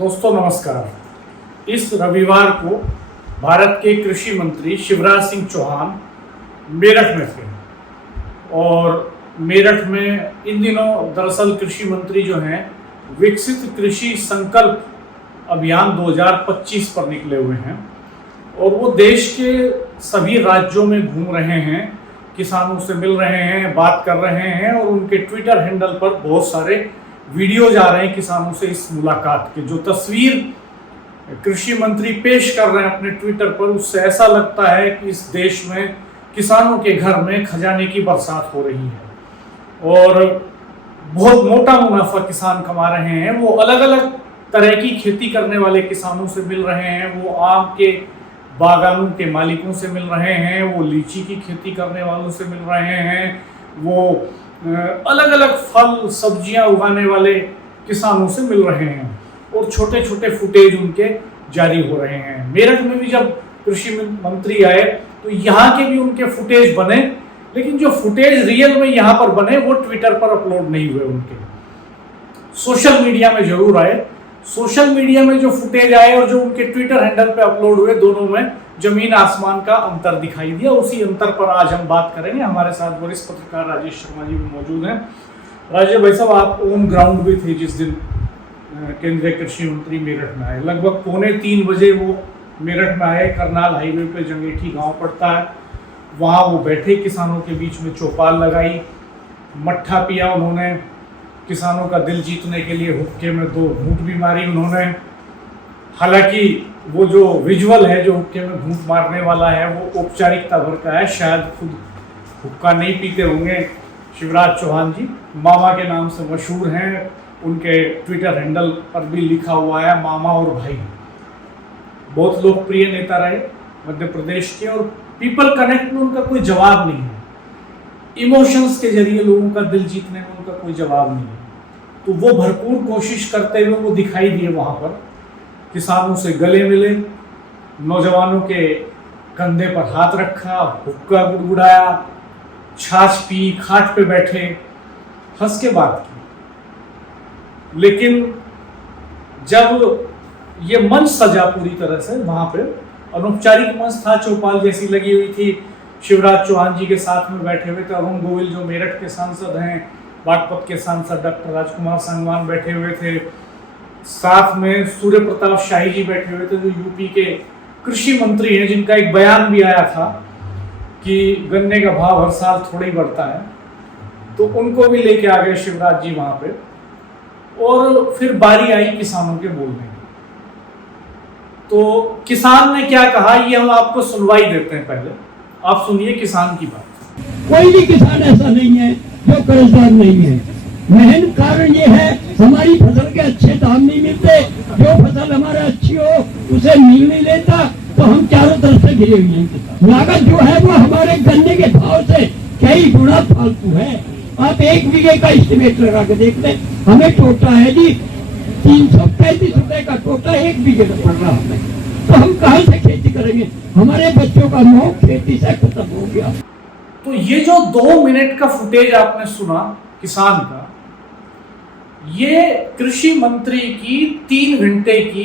दोस्तों नमस्कार। इस रविवार को भारत के कृषि मंत्री शिवराज सिंह चौहान मेरठ में थे और मेरठ में इन दिनों दरअसल कृषि मंत्री जो हैं विकसित कृषि संकल्प अभियान 2025 पर निकले हुए हैं और वो देश के सभी राज्यों में घूम रहे हैं, किसानों से मिल रहे हैं, बात कर रहे हैं और उनके ट्विटर हैंडल पर बहुत सारे वीडियोज आ रहे हैं किसानों से इस मुलाकात के। जो तस्वीर कृषि मंत्री पेश कर रहे हैं अपने ट्विटर पर, उससे ऐसा लगता है कि इस देश में किसानों के घर में खजाने की बरसात हो रही है और बहुत मोटा मुनाफा किसान कमा रहे हैं। वो अलग अलग तरह की खेती करने वाले किसानों से मिल रहे हैं, वो आम के बागानों के मालिकों से मिल रहे हैं, वो लीची की खेती करने वालों से मिल रहे हैं, वो अलग अलग फल सब्जियां उगाने वाले किसानों से मिल रहे हैं और छोटे छोटे फुटेज उनके जारी हो रहे हैं। मेरठ में भी जब कृषि मंत्री आए तो यहाँ के भी उनके फुटेज बने, लेकिन जो फुटेज रियल में यहाँ पर बने वो ट्विटर पर अपलोड नहीं हुए, उनके सोशल मीडिया में जरूर आए। सोशल मीडिया में जो फुटेज आए और जो उनके ट्विटर हैंडल पे अपलोड हुए, दोनों में जमीन आसमान का अंतर दिखाई दिया। उसी अंतर पर आज हम बात करेंगे। हमारे साथ वरिष्ठ पत्रकार राजेश शर्मा जी भी मौजूद हैं। राजेश भाई साहब, आप ऑन ग्राउंड भी थे जिस दिन केंद्रीय कृषि मंत्री मेरठ में आए। लगभग 2:45 बजे वो मेरठ में आए। करनाल हाईवे पे जंगेठी गांव पड़ता है, वहाँ वो बैठे, किसानों के बीच में चौपाल लगाई, मट्ठा पिया उन्होंने, किसानों का दिल जीतने के लिए हुक्के में 2 घूंट भी मारी उन्होंने। हालांकि वो जो विजुअल है जो हुक्के में घूंट मारने वाला है वो औपचारिकता भर का है, शायद खुद हुक्का नहीं पीते होंगे शिवराज चौहान जी। मामा के नाम से मशहूर हैं, उनके ट्विटर हैंडल पर भी लिखा हुआ है मामा और भाई। बहुत लोकप्रिय नेता रहे मध्य प्रदेश के और पीपल कनेक्ट में उनका कोई जवाब नहीं है। इमोशंस के जरिए लोगों का दिल जीतने में उनका कोई जवाब नहीं है। तो वो भरपूर कोशिश करते हुए वो दिखाई दिए वहाँ पर, किसानों से गले मिले, नौजवानों के कंधे पर हाथ रखा, हुक्का गुड़गुड़ाया, छाछ पी, खाट पे बैठे, हंस के बात की। लेकिन जब ये मंच सजा पूरी तरह से, वहाँ पे अनौपचारिक मंच था, चौपाल जैसी लगी हुई थी, शिवराज चौहान जी के साथ में बैठे हुए थे अरुण गोविल जो मेरठ के सांसद हैं, बागपत के सांसद डॉक्टर राजकुमार सांगवान बैठे हुए थे, साथ में सूर्य प्रताप शाही जी बैठे हुए थे जो यूपी के कृषि मंत्री हैं, जिनका एक बयान भी आया था कि गन्ने का भाव हर साल थोड़ा ही बढ़ता है। तो उनको भी लेके आ गए शिवराज जी वहां पे और फिर बारी आई किसानों के बोलने की। तो किसान ने क्या कहा ये हम आपको सुनवाई देते हैं, पहले आप सुनिए किसान की बात। कोई भी किसान ऐसा नहीं है जो कर्जदार नहीं है। मेन कारण ये है हमारी फसल के अच्छे दाम नहीं मिलते, जो फसल हमारा अच्छी हो उसे मिल नहीं लेता, तो हम चारों तरफ से घिरे हुए हैं। लागत जो है वो हमारे गन्ने के भाव से कई गुना फालतू है। आप 1 बीघे का एस्टिमेट लगा के देख लें, हमें टोटा है जी 335 रुपए का टोटा 1 बीघे का पड़ रहा हमें, तो हम कहाँ से खेती करेंगे? हमारे बच्चों का मोह खेती से खत्म हो गया। तो ये जो 2 मिनट का फुटेज आपने सुना किसान का, ये कृषि मंत्री की 3 घंटे की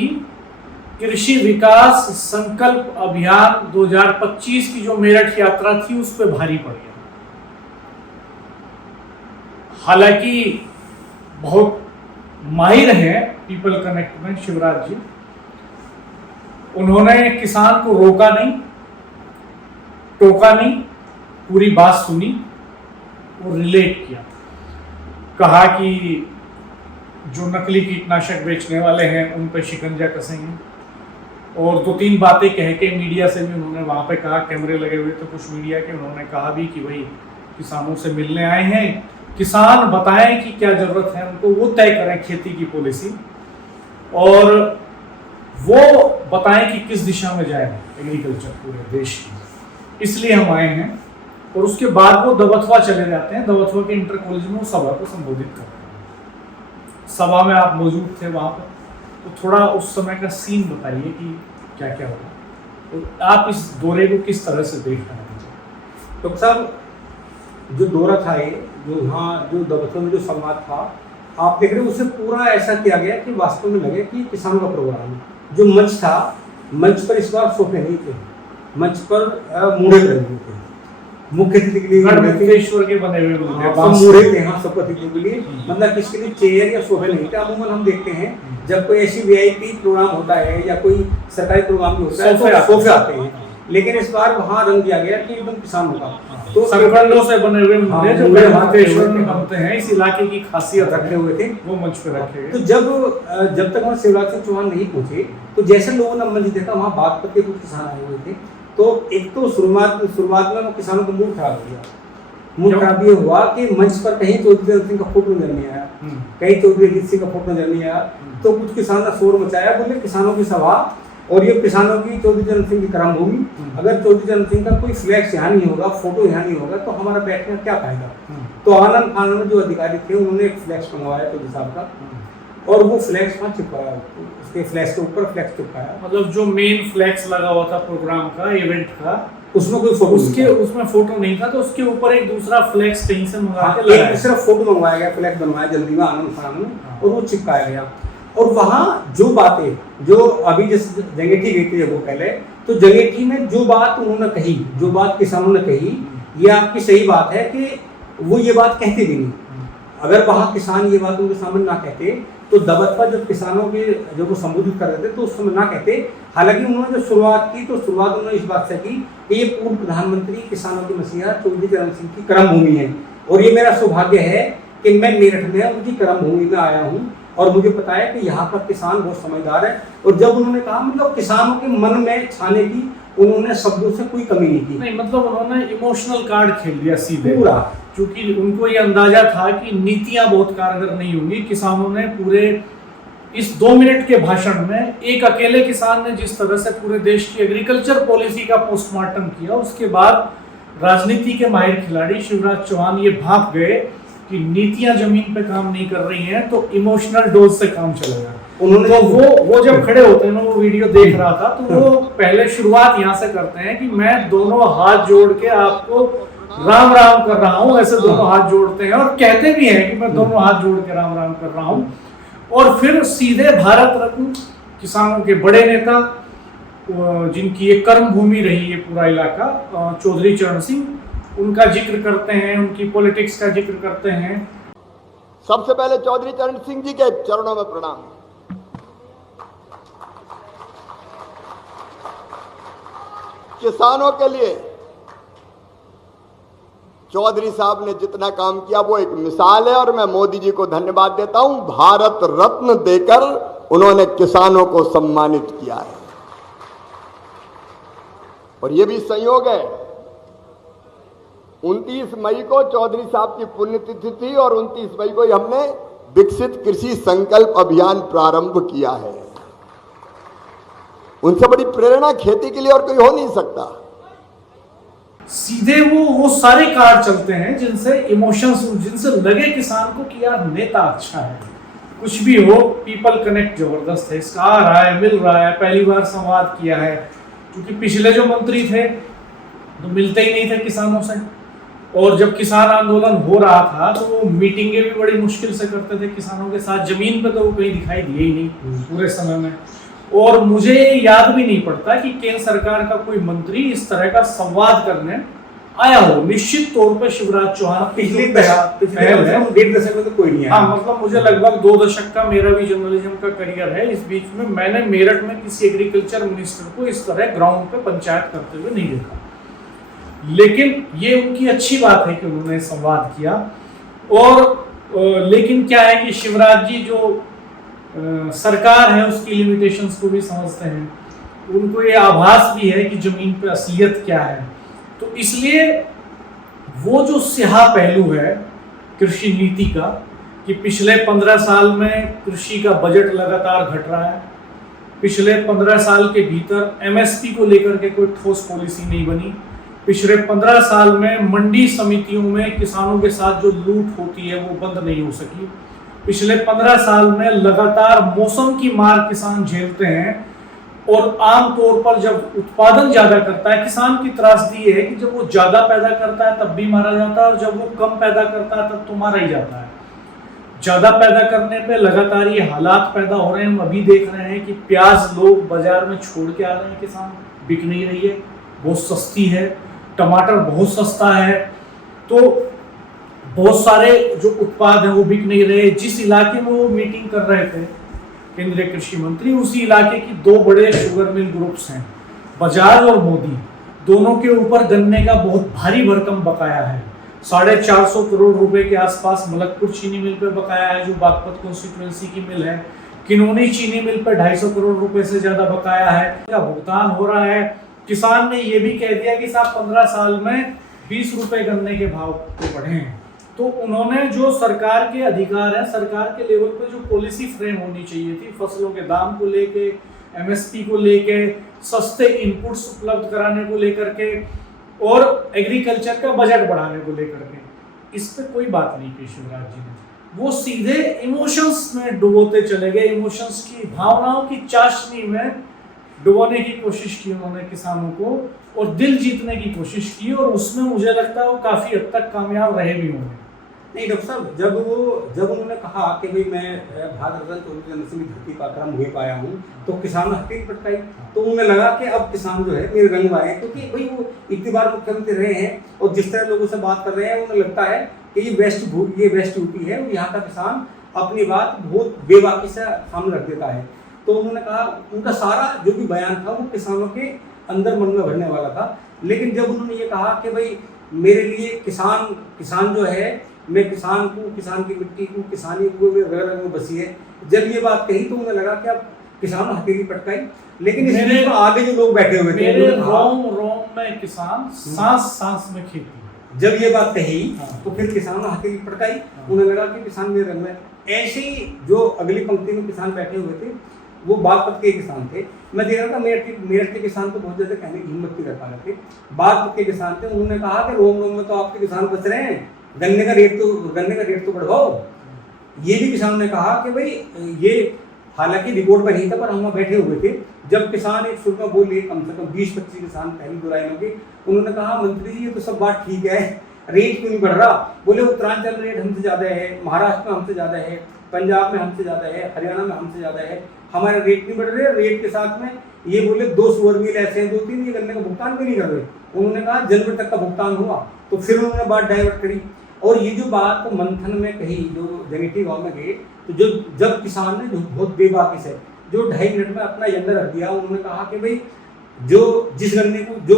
कृषि विकास संकल्प अभियान 2025 की जो मेरठ यात्रा थी उस पर भारी पड़ गया। हालांकि बहुत माहिर हैं पीपल कनेक्ट में शिवराज जी, उन्होंने किसान को रोका नहीं, टोका नहीं, पूरी बात सुनी और रिलेट किया। कहा कि जो नकली कीटनाशक बेचने वाले हैं उन पर शिकंजा कसेंगे और 2-3 बातें कह के मीडिया से भी उन्होंने वहाँ पे कहा, कैमरे लगे हुए थे कुछ मीडिया के, उन्होंने कहा भी कि भाई किसानों से मिलने आए हैं, किसान बताएं कि क्या जरूरत है उनको, वो तय करें खेती की पॉलिसी और वो बताएं कि किस दिशा में जाए एग्रीकल्चर पूरे देश की। इसलिए हम आए हैं। और उसके बाद वो दबथवा चले जाते हैं, दबथवा के इंटर कॉलेज में वो सभा को संबोधित करते हैं। सभा में आप मौजूद थे वहाँ पर, तो थोड़ा उस समय का सीन बताइए कि क्या क्या हुआ, तो आप इस दौरे को किस तरह से देख रहे हैं? डॉक्टर साहब, जो दौरा था ये, जो यहाँ जो दबथवा में जो संवाद था, आप देख रहे हो, उसे पूरा ऐसा किया गया कि वास्तव में लगे कि किसानों का प्रोग्राम है। जो मंच था, मंच पर इस बार सोफे नहीं थे, मंच पर मूढ़े लगे हुए थे, मुख्य अतिथि के लिए गणेश्वर के बने हुए मूढ़े थे। हाँ, सब अतिथियों के लिए, मतलब किसके लिए चेयर या सोफे नहीं थे। अमूमन हम देखते हैं जब कोई ऐसी वीआईपी प्रोग्राम होता है या कोई सरकारी प्रोग्राम भी होता है तो सोफे आते हैं, लेकिन इस बार वहाँ रंग दिया गया कि एकदम किसानों का, तो सरकंडों से बने हुए मूढ़े जो गणेश्वर में बनते हैं, इस इलाके की खासियत रखे हुए थे, वो मंच पे रखे गए। तो जब तक वहाँ शिवराज सिंह चौहान नहीं पहुंचे, तो जैसे लोगों ने मंच देखा, वहाँ बागपत के कुछ किसान आए हुए थे, तो एक तो शुरुआत में किसानों का मूड खराब हो गया। मूड खराब ये हुआ कि मंच पर कहीं चौधरी चरण सिंह का फोटो नजर नहीं आया, कहीं चौधरी अजीत सिंह का फोटो नजर नहीं आया, तो कुछ किसानों ने शोर मचाया, बोले किसानों की सभा और ये किसानों की चौधरी चरण सिंह की कर्म भूमि, अगर चौधरी चरण सिंह का कोई फ्लैक्स यहाँ नहीं होगा, फोटो यहाँ नहीं होगा, तो हमारा बैठने का क्या फायदा। तो आनंद खान में जो अधिकारी थे उन्होंने एक फ्लैक्स मंगवाया चौधरी साहब का, और वो फ्लैक्स वहाँ चिपकाया, उसके फ्लैक्स के ऊपर फ्लैक्स चिपकाया। मतलब जो मेन फ्लैक्स लगा हुआ था प्रोग्राम का, इवेंट का, उसमें कोई फोटो उसमें फोटो नहीं था, तो उसके ऊपर एक दूसरा फ्लैक्स कहीं से मंगा के लगाया, एक दूसरा फोटो मंगवाया गया, फ्लैक्स बनवाया जल्दी में आनंद खान में, और वो चिपकाया गया। और वहाँ जो बातें, जो अभी जैसे जंगेठी गई थी वो पहले, तो जंगेठी में जो बात उन्होंने कही, जो बात किसानों ने कही, ये आपकी सही बात है कि वो ये बात कहते भी नहीं। अगर वहाँ किसान ये बात उनके सामने ना कहते, तो दबतपा जब किसानों के जो वो संबोधित कर रहे थे तो उस समय ना कहते। हालांकि उन्होंने जो शुरुआत की, तो शुरुआत उन्होंने इस बात से की कि ये पूर्व प्रधानमंत्री किसानों की मसीहा चौधरी चरण सिंह की कर्म भूमि है, और ये मेरा सौभाग्य है कि मैं मेरठ में उनकी कर्म भूमि में आया हूँ, और मुझे पता है कि यहाँ पर किसान बहुत समझदार है। और जब उन्होंने कहा, मतलब किसानों के मन में छाने की उन्होंने शब्दों से कोई कमी नहीं की। नहीं, मतलब उन्होंने इमोशनल कार्ड खेल दिया सीधे पूरा, क्योंकि उनको ये अंदाजा था कि नीतियां बहुत कारगर नहीं होंगी। किसानों ने पूरे इस 2 मिनट के भाषण में, एक अकेले किसान ने जिस तरह से पूरे देश की एग्रीकल्चर पॉलिसी का पोस्टमार्टम किया, उसके बाद राजनीति के माहिर खिलाड़ी शिवराज चौहान ये भाप गए कि नीतियां जमीन पे काम नहीं कर रही हैं, तो इमोशनल डोज से काम चलेगा। उन्होंने तो वो जब खड़े होते हैं ना, वो वीडियो देख रहा था, तो वो पहले शुरुआत यहाँ से करते हैं कि मैं दोनों हाथ जोड़ के आपको राम राम कर रहा हूँ, ऐसे दोनों हाथ जोड़ते हैं और कहते भी हैं कि मैं दोनों हाथ जोड़ के राम राम कर रहा हूँ। और फिर सीधे भारत रत्न किसानों के बड़े नेता, जिनकी एक कर्म भूमि रही है पूरा इलाका, चौधरी चरण सिंह, उनका जिक्र करते हैं, उनकी पॉलिटिक्स का जिक्र करते हैं। सबसे पहले चौधरी चरण सिंह जी के चरणों में प्रणाम। किसानों के लिए चौधरी साहब ने जितना काम किया वो एक मिसाल है, और मैं मोदी जी को धन्यवाद देता हूं। भारत रत्न देकर उन्होंने किसानों को सम्मानित किया है, और ये भी संयोग है, 29 मई को चौधरी साहब की पुण्यतिथि थी, और 29 मई को ही हमने विकसित कृषि संकल्प अभियान प्रारंभ किया है। उनसे बड़ी प्रेरणा खेती के लिए और कोई हो नहीं सकता। सीधे वो सारे कार्ड चलते हैं जिनसे इमोशंस, जिनसे लगे किसान को कि यार नेता अच्छा है, कुछ भी हो, पीपल कनेक्ट जबरदस्त है, इसका आ रहा है, मिल रहा है, पहली बार संवाद किया है। क्योंकि पिछले जो मंत्री थे तो मिलते ही नहीं थे किसानों से, और जब किसान आंदोलन हो रहा था तो वो मीटिंगें भी बड़ी मुश्किल से करते थे किसानों के साथ, जमीन पे तो वो कहीं दिखाई दिए ही नहीं पूरे समय में। और मुझे याद भी नहीं पड़ता कि केंद्र सरकार का कोई मंत्री इस तरह का संवाद करने आया हो। निश्चित तौर पे शिवराज चौहान पिछले 1.5 दशक में तो कोई नहीं आया। हाँ, मतलब मुझे लगभग 2 दशक का मेरा भी जर्नलिज्म का करियर है, इस बीच में मैंने मेरठ में किसी एग्रीकल्चर मिनिस्टर को इस तरह ग्राउंड पे पंचायत करते हुए नहीं देखा। लेकिन ये उनकी अच्छी बात है कि उन्होंने संवाद किया। और लेकिन क्या है कि शिवराज जी जो सरकार है उसकी लिमिटेशंस को भी समझते हैं, उनको ये आभास भी है कि जमीन पे असलियत क्या है। तो इसलिए वो जो स्याह पहलू है कृषि नीति का, कि पिछले 15 साल में कृषि का बजट लगातार घट रहा है, पिछले 15 साल के भीतर एमएसपी को लेकर के कोई ठोस पॉलिसी नहीं बनी, पिछले 15 साल में मंडी समितियों में किसानों के साथ जो लूट होती है वो बंद नहीं हो सकी, पिछले 15 साल में लगातार मौसम की मार किसान झेलते हैं। और आमतौर पर जब उत्पादन ज्यादा करता है, किसान की त्रासदी है कि जब वो ज्यादा पैदा करता है तब भी मारा जाता है, और जब वो कम पैदा करता है तब तो मारा ही जाता है। ज़्यादा पैदा करने पे लगातार ये हालात पैदा हो रहे हैं। हम अभी देख रहे हैं कि प्याज लोग बाजार में छोड़ के आ रहे हैं, किसान बिक नहीं रही है, बहुत सस्ती है, टमाटर बहुत सस्ता है, तो बहुत सारे जो उत्पाद हैं वो बिक नहीं रहे। जिस इलाके में वो मीटिंग कर रहे थे केंद्रीय कृषि मंत्री, उसी इलाके की 2 बड़े शुगर मिल ग्रुप्स हैं, बजाज और मोदी, दोनों के ऊपर गन्ने का बहुत भारी भरकम बकाया है। 450 करोड़ रुपए के आसपास मलकपुर चीनी मिल पे बकाया है, जो बागपत कॉन्स्टिट्यूएंसी की मिल है। किनौनी चीनी मिल पे 250 करोड़ रुपए से ज्यादा बकाया है, का भुगतान हो रहा है। किसान ने ये भी कह दिया कि साहब 15 साल में 20 रुपए गन्ने के भाव तो बढ़े हैं। तो उन्होंने जो सरकार के अधिकार है, सरकार के लेवल पे जो पॉलिसी फ्रेम होनी चाहिए थी, फसलों के दाम को लेके, एमएसपी को लेके, सस्ते इनपुट्स उपलब्ध कराने को लेकर के और एग्रीकल्चर का बजट बढ़ाने को लेकर के, इस पे कोई बात नहीं की शिवराज जी ने। वो सीधे इमोशंस में डुबोते चले गए, इमोशंस की, भावनाओं की चाशनी में डुबोने की कोशिश की उन्होंने किसानों को, और दिल जीतने की कोशिश की, और उसमें मुझे लगता है वो काफी हद तक कामयाब रहे भी होंगे। नहीं डॉक्टर साहब, जब उन्होंने कहा कि भाई मैं भारत रत्न चौधरी चरण सिंह की धरती का क्रम हुई पाया हूँ, तो किसान हकीर पटकाई, तो उन्हें लगा कि अब किसान जो है मेरे रंग आए, क्योंकि भाई वो इतनी बार मुख्यमंत्री रहे हैं और जिस तरह लोगों से बात कर रहे हैं, उन्हें लगता है कि ये वेस्ट यूपी है और यहाँ का किसान अपनी बात बहुत बेबाकी से सामने रख देता है। तो उन्होंने कहा, उनका सारा जो भी बयान था वो किसानों के अंदर मन में भरने वाला था। लेकिन जब उन्होंने ये कहा कि भाई मेरे लिए किसान जो है, मैं किसान को, किसान की मिट्टी को, किसानी को मेरे रग में बसी है, जब ये बात कही तो उन्हें लगा कि अब किसान हथेली पटकाई। लेकिन इसमें तो आगे जो लोग बैठे हुए थे, मेरे रोम में किसान, सांस में खेती, जब ये बात कही तो फिर किसान हथेली पटकाई। उन्हें लगा कि किसान मेरे रंग में। ऐसे ही जो अगली पंक्ति में किसान बैठे हुए थे वो बागपत के किसान थे। मैं देख रहा था मेरठ के किसान तो बहुत ज्यादा कहने की हिम्मत नहीं कर पा रहे थे। बागपत के किसान थे, उन्होंने कहा कि रोम में तो आपके किसान बच रहे हैं, गन्ने का रेट तो बढ़ाओ। ये भी किसान ने कहा कि भाई ये हालांकि रिपोर्ट में नहीं था, पर हम वहाँ बैठे हुए थे। जब किसान एक सुर में बोले, कम से कम 20-25 किसान पहली 2 लाइनों के, उन्होंने कहा मंत्री जी ये तो सब बात ठीक है, रेट क्यों नहीं बढ़ रहा? बोले उत्तरांचल रेट हमसे ज़्यादा है, महाराष्ट्र में हमसे ज़्यादा है, पंजाब में हमसे ज़्यादा है, हरियाणा में हमसे ज़्यादा है, हमारे रेट नहीं बढ़ रहे। रेट के साथ में ये बोले 2 शुगर मिल ऐसे हैं 2-3 ये गन्ने का भुगतान भी नहीं कर रहे। उन्होंने कहा जनवरी तक का भुगतान हुआ, तो फिर उन्होंने बात डाइवर्ट करी। और ये जो बात मंथन में कही, जो जंगीटी गाँव में गए, तो जब किसान ने बहुत बेबाकी से जो 2.5 मिनट में अपना एजेंडा रख दिया, उन्होंने कहा कि भाई जो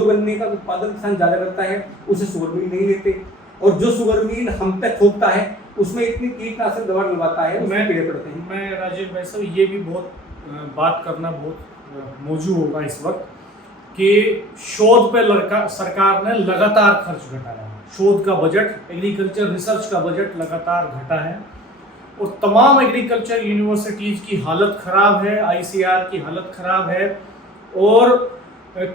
गन्ने का उत्पादन किसान ज़्यादा करता है उसे शुगर मिल नहीं लेते, और जो शुगर मिल हम पे थोपता है उसमें इतनी कीटनाशक दवा डलवाता है, उसमें कीड़े पड़ते हैं। मैं राजीव भाई साहब ये भी बहुत बात करना बहुत मौजू होगा इस वक्त कि शोध पे सरकार ने लगातार खर्च घटाया। शोध का बजट, एग्रीकल्चर रिसर्च का बजट लगातार घटा है, और तमाम एग्रीकल्चर यूनिवर्सिटीज़ की हालत ख़राब है, आईसीआर की हालत ख़राब है। और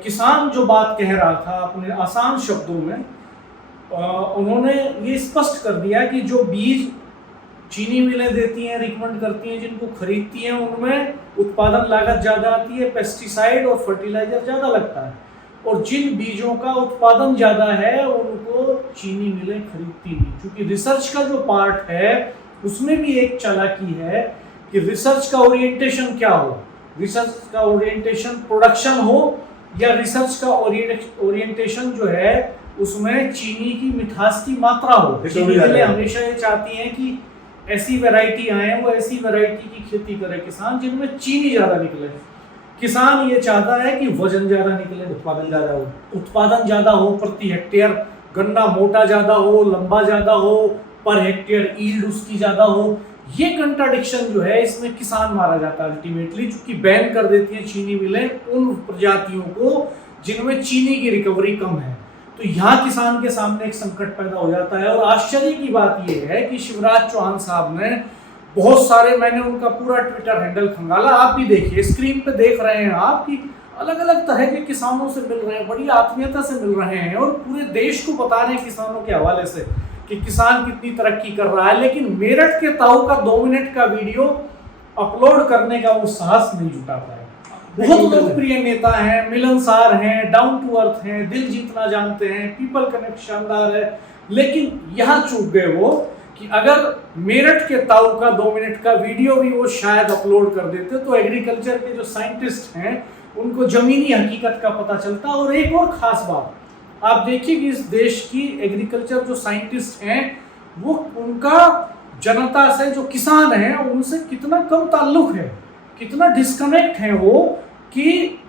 किसान जो बात कह रहा था अपने आसान शब्दों में, उन्होंने ये स्पष्ट कर दिया कि जो बीज चीनी मिलें देती हैं, रिकमेंड करती हैं, जिनको खरीदती हैं, उनमें उत्पादन लागत ज़्यादा आती है, पेस्टिसाइड और फर्टिलाइजर ज़्यादा लगता है, और जिन बीजों का उत्पादन ज़्यादा है उनको चीनी मिलें खरीदती नहीं। क्योंकि रिसर्च का जो पार्ट है उसमें भी एक चालाकी है कि रिसर्च का ओरिएंटेशन क्या हो, रिसर्च का ओरिएंटेशन प्रोडक्शन हो, या रिसर्च का ओरिएंटेशन जो है उसमें चीनी की मिठास की मात्रा हो। चीनी मिलें हमेशा ये चाहती हैं कि ऐसी वैरायटी आए, वो ऐसी वैरायटी की खेती करे किसान जिनमें चीनी ज़्यादा निकले। किसान ये चाहता है कि वजन ज़्यादा निकले, उत्पादन ज़्यादा हो, प्रति हेक्टेयर गन्ना मोटा ज़्यादा हो, लंबा ज़्यादा हो, पर हेक्टेयर ईल्ड उसकी ज़्यादा हो। ये कंट्राडिक्शन जो है इसमें किसान मारा जाता है अल्टीमेटली, चूंकि बैन कर देती हैं चीनी मिलें उन प्रजातियों को जिनमें चीनी की रिकवरी कम है। तो यहाँ किसान के सामने एक संकट पैदा हो जाता है। और आश्चर्य की बात यह है कि शिवराज चौहान साहब ने बहुत सारे, मैंने उनका पूरा ट्विटर हैंडल खंगाला, आप भी देखिए, स्क्रीन पे देख रहे हैं आप कि अलग अलग तरह के किसानों से मिल रहे हैं, बड़ी आत्मीयता से मिल रहे हैं, और पूरे देश को बता रहे हैं किसानों के हवाले से कि किसान कितनी तरक्की कर रहा है। लेकिन मेरठ के ताऊ का 2 मिनट का वीडियो अपलोड करने का वो साहस नहीं जुटा पाया। बहुत लोकप्रिय नेता हैं, मिलनसार हैं, डाउन टू अर्थ हैं, दिल जीतना जानते हैं, पीपल कनेक्ट शानदार है, लेकिन यहाँ चूक गए वो कि अगर मेरठ के ताऊ का 2 मिनट का वीडियो भी वो शायद अपलोड कर देते तो एग्रीकल्चर के जो साइंटिस्ट हैं उनको जमीनी हकीकत का पता चलता। और एक और खास बात आप देखिए कि इस देश की एग्रीकल्चर जो साइंटिस्ट हैं वो उनका जनता से, जो किसान हैं, उनसे कितना कम ताल्लुक है, कितना डिस्कनेक्ट है वो, कि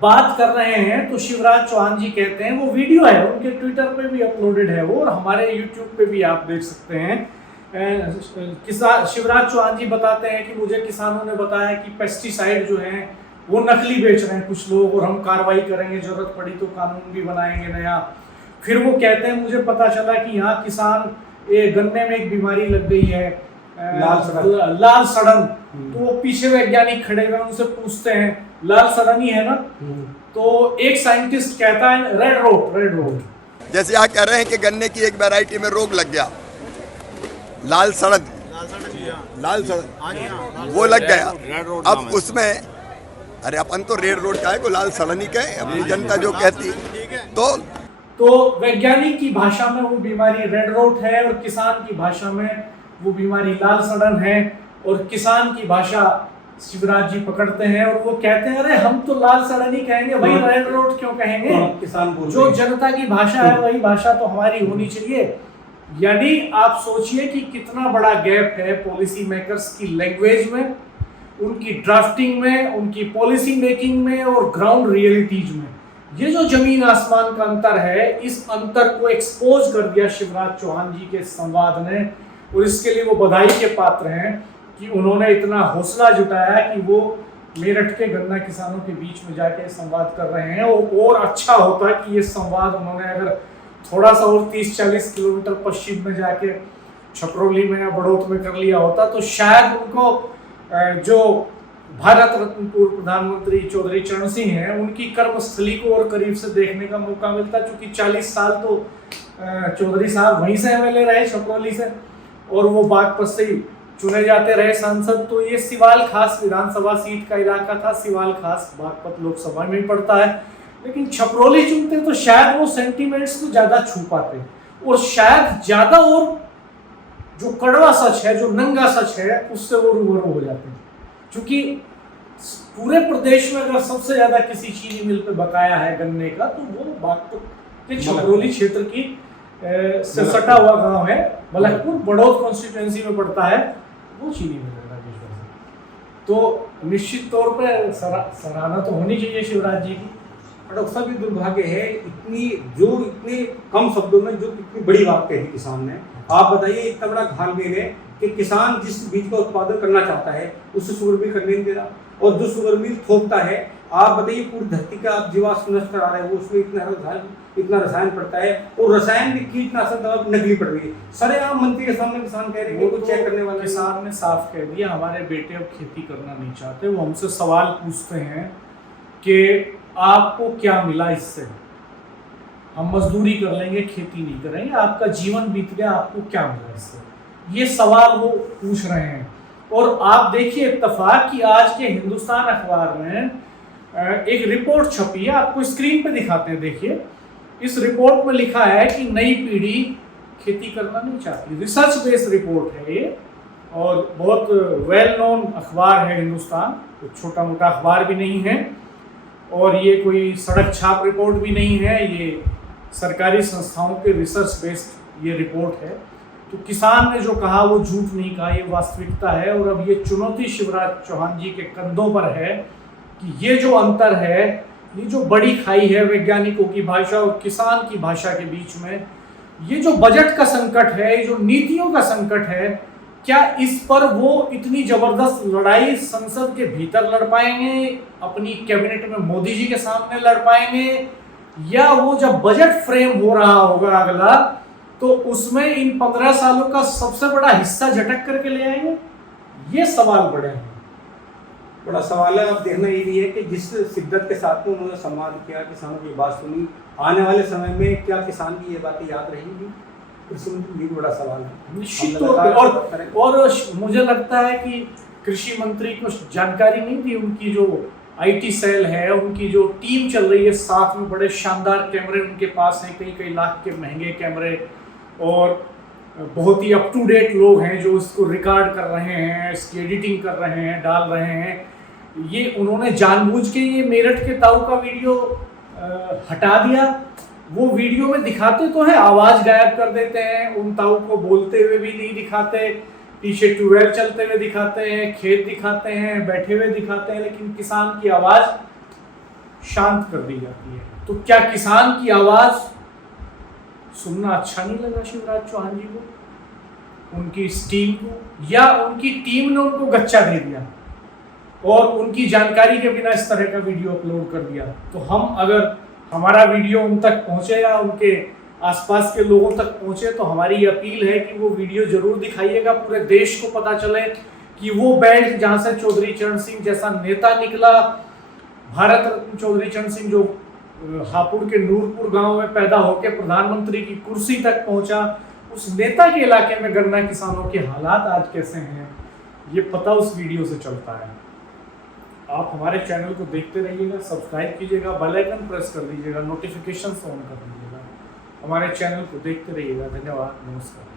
बात कर रहे हैं तो शिवराज चौहान जी कहते हैं, वो वीडियो है उनके ट्विटर पे भी अपलोडेड है वो, और हमारे यूट्यूब पे भी आप देख सकते हैं। शिवराज चौहान जी बताते हैं कि मुझे किसानों ने बताया कि पेस्टिसाइड जो है वो नकली बेच रहे हैं कुछ लोग, और हम कार्रवाई करेंगे, जरूरत पड़ी तो कानून भी बनाएंगे नया। फिर वो कहते हैं मुझे पता चला कि यहाँ किसान गन्ने में एक बीमारी लग गई है, लाल सड़न। तो वो पीछे वैज्ञानिक खड़े हुए उनसे पूछते हैं लाल सड़न ही है ना, तो एक साइंटिस्ट कहता है रेड रोट। जैसे आप कह रहे हैं कि गन्ने की एक वैरायटी में रोग लग गया, लाल सड़न वो लग गया। अब उसमें अरे अपन तो रेड रोड का है को लाल सड़न ही कहे, अपनी जनता जो कहती तो वैज्ञानिक की भाषा में वो बीमारी रेड रोट है, और किसान की भाषा में वो बीमारी लाल सड़न है, और किसान की भाषा शिवराज जी पकड़ते हैं और वो कहते हैं अरे हम तो लाल सड़न ही कहेंगे भाई, रेड रोट क्यों कहेंगे, किसान जो जनता की भाषा है वही भाषा तो हमारी होनी चाहिए। यानी आप सोचिए कि कितना बड़ा गैप है पॉलिसी मेकर्स की लैंग्वेज में, उनकी ड्राफ्टिंग में, उनकी पॉलिसी मेकिंग में, और ग्राउंड रियलिटीज में। ये जो जमीन आसमान का अंतर है, इस अंतर को एक्सपोज कर दिया शिवराज चौहान जी के संवाद ने, और इसके लिए वो बधाई के पात्र हैं कि उन्होंने इतना हौसला जुटाया कि वो मेरठ के गन्ना किसानों के बीच में जाके संवाद कर रहे हैं। और अच्छा होता कि ये संवाद उन्होंने अगर थोड़ा सा और 30-40 किलोमीटर पश्चिम में जाके छपरौली में या बड़ौत में कर लिया होता तो शायद उनको जो भारत रत्न पूर्व प्रधानमंत्री चौधरी चरण सिंह हैं उनकी कर्मस्थली को और करीब से देखने का मौका मिलता, क्योंकि 40 साल तो चौधरी साहब वहीं से एमएलए रहे छपरौली से, और वो बागपत से ही चुने जाते रहे सांसद। तो ये सिवाल खास विधानसभा सीट का इलाका था, सिवाल खास बागपत लोकसभा में पड़ता है, लेकिन छपरौली चुनते तो शायद वो सेंटीमेंट्स को ज्यादा छू पाते, और शायद ज्यादा और जो कड़वा सच है, जो नंगा सच है, उससे वो रूबरू हो जाते हैं। क्योंकि पूरे प्रदेश में अगर सबसे ज्यादा किसी चीनी मिल पे बकाया है गन्ने का तो वो बागपत के छपरौली क्षेत्र की से सटा हुआ गांव है मलकपुर, बड़ौत कॉन्स्टिट्यूएंसी में पड़ता है, वो चीनी मिल है राजेश्वर से। तो निश्चित तौर पर सराहना तो होनी चाहिए शिवराज जी की। डॉक्टर साहब, ये दुर्भाग्य है इतने कम शब्दों में जो इतनी बड़ी बात कही किसान ने। आप बताइए, इतना बड़ा घालमेल है कि किसान जिस बीज का उत्पादन करना चाहता है उससे शुगर मिल करने नहीं दे रहा, और जो शुगर मिल थोपता है, आप बताइए पूरी धरती का आप जीवाश्म नष्ट करा रहे हो, उसमें इतना रसायन पड़ता है, और रसायन भी कीटनाशक दवा नकली पड़ रही है। सरेआम मंत्री के सामने किसान कह रहे हैं कि चेक करने वाला किसान ने साफ कह दिया हमारे बेटे अब खेती करना नहीं चाहते। वो हमसे सवाल पूछते हैं कि आपको क्या मिला इससे, हम मजदूरी कर लेंगे खेती नहीं करेंगे, आपका जीवन बीत गया, आपको क्या मिला इससे, ये सवाल वो पूछ रहे हैं। और आप देखिए इत्तेफाक कि आज के हिंदुस्तान अखबार में एक रिपोर्ट छपी है, आपको स्क्रीन पे दिखाते हैं, देखिए। इस रिपोर्ट में लिखा है कि नई पीढ़ी खेती करना नहीं चाहती, रिसर्च बेस्ड रिपोर्ट है ये, और बहुत वेल नोन अखबार है हिंदुस्तान, तो छोटा मोटा अखबार भी नहीं है, और ये कोई सड़क छाप रिपोर्ट भी नहीं है, ये सरकारी संस्थाओं के रिसर्च बेस्ड ये रिपोर्ट है। तो किसान ने जो कहा वो झूठ नहीं कहा, ये वास्तविकता है। और अब ये चुनौती शिवराज चौहान जी के कंधों पर है कि ये जो अंतर है, ये जो बड़ी खाई है वैज्ञानिकों की भाषा और किसान की भाषा के बीच में, ये जो बजट का संकट है, ये जो नीतियों का संकट है, क्या इस पर वो इतनी जबरदस्त लड़ाई संसद के भीतर लड़ पाएंगे, अपनी कैबिनेट में मोदी जी के सामने लड़ पाएंगे, या वो जब बजट फ्रेम हो रहा होगा अगला तो उसमें इन 15 सालों का सबसे बड़ा हिस्सा झटक करके ले आएंगे? ये सवाल बड़े हैं, बड़ा सवाल है। अब देखना ये भी है कि जिस शिद्दत के साथ में उन्होंने संवाद किया, किसानों की बात सुनी, आने वाले समय में क्या किसान की ये बातें याद रहेंगी, ये बड़ा सवाल है निश्चित तौर पे। और मुझे लगता है कि कृषि मंत्री को जानकारी नहीं थी, उनकी जो आईटी सेल है, उनकी जो टीम चल रही है, साथ में बड़े शानदार कैमरे उनके पास हैं, कई लाख के महंगे कैमरे, और बहुत ही अप टू डेट लोग हैं जो इसको रिकॉर्ड कर रहे हैं, इसकी एडिटिंग कर रहे हैं, डाल रहे हैं। ये उन्होंने जानबूझ के ये मेरठ के ताऊ का वीडियो हटा दिया। वो वीडियो में दिखाते तो है, आवाज़ गायब कर देते हैं, उन ताऊ को बोलते हुए भी नहीं दिखाते, पीछे ट्यूबवेल चलते हुए दिखाते हैं, खेत दिखाते हैं, बैठे हुए दिखाते हैं, लेकिन किसान की आवाज़ शांत कर दी जाती है। तो क्या किसान की आवाज़ सुनना अच्छा नहीं लगा शिवराज चौहान जी को, उनकी इस टीम को, या उनकी टीम ने उनको गच्चा दे दिया और उनकी जानकारी के बिना इस तरह का वीडियो अपलोड कर दिया? तो हम अगर हमारा वीडियो उन तक पहुंचे या उनके आसपास के लोगों तक पहुंचे तो हमारी अपील है कि वो वीडियो जरूर दिखाइएगा, पूरे देश को पता चले कि वो बेल्ट जहां से चौधरी चरण सिंह जैसा नेता निकला, भारत रत्न चौधरी चरण सिंह जो हापुड़ के नूरपुर गांव में पैदा होकर प्रधानमंत्री की कुर्सी तक पहुंचा, उस नेता के इलाके में गन्ना किसानों के हालात आज कैसे हैं, ये पता उस वीडियो से चलता है। आप हमारे चैनल को देखते रहिएगा, सब्सक्राइब कीजिएगा, बेल आइकन प्रेस कर दीजिएगा, नोटिफिकेशन ऑन कर दीजिएगा, हमारे चैनल को देखते रहिएगा। धन्यवाद, नमस्कार।